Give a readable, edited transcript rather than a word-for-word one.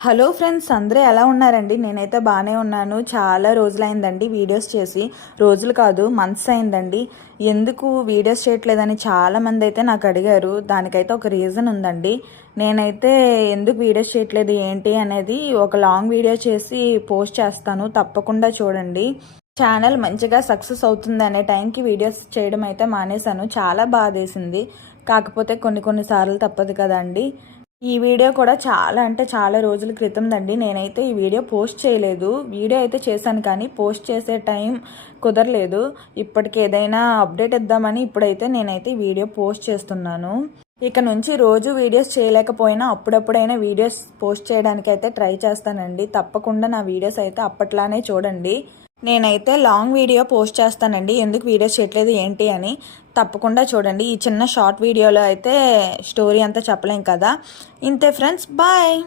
Hello friends, అందరూ ఎలా ఉన్నారండి? నేనైతే బాగానే ఉన్నాను. చాలా రోజులైందండి వీడియోస్ చేసి. రోజులు కాదు, మంత్స్ అయిందండి. ఎందుకు వీడియోస్ చేయట్లేదని చాలామంది అయితే నాకు అడిగారు. దానికైతే ఒక రీజన్ ఉందండి. నేనైతే ఎందుకు వీడియోస్ చేయట్లేదు ఏంటి అనేది ఒక లాంగ్ వీడియో చేసి పోస్ట్ చేస్తాను, తప్పకుండా చూడండి. ఛానల్ మంచిగా సక్సెస్ అవుతుంది అనే టైంకి వీడియోస్ చేయడం అయితే మానేశాను. చాలా బాధేసింది. కాకపోతే కొన్ని సార్లు తప్పదు కదండి. ఈ వీడియో కూడా చాలా అంటే చాలా రోజుల క్రితందండి. నేనైతే ఈ వీడియో పోస్ట్ చేయలేదు. వీడియో అయితే చేశాను కానీ పోస్ట్ చేసే టైం కుదరలేదు. ఇప్పటికి ఏదైనా అప్డేట్ ఇద్దామని ఇప్పుడైతే నేనైతే ఈ వీడియో పోస్ట్ చేస్తున్నాను. ఇక నుంచి రోజు వీడియోస్ చేయలేకపోయినా అప్పుడప్పుడైనా వీడియోస్ పోస్ట్ చేయడానికి అయితే ట్రై చేస్తానండి. తప్పకుండా నా వీడియోస్ అయితే అప్పట్లానే చూడండి. నేనైతే లాంగ్ వీడియో పోస్ట్ చేస్తానండి. ఎందుకు వీడియోస్ చేయట్లేదు ఏంటి అని తప్పకుండా చూడండి. ఈ చిన్న షార్ట్ వీడియోలో అయితే స్టోరీ అంతా చెప్పలేం కదా. ఇంతే ఫ్రెండ్స్, బాయ్.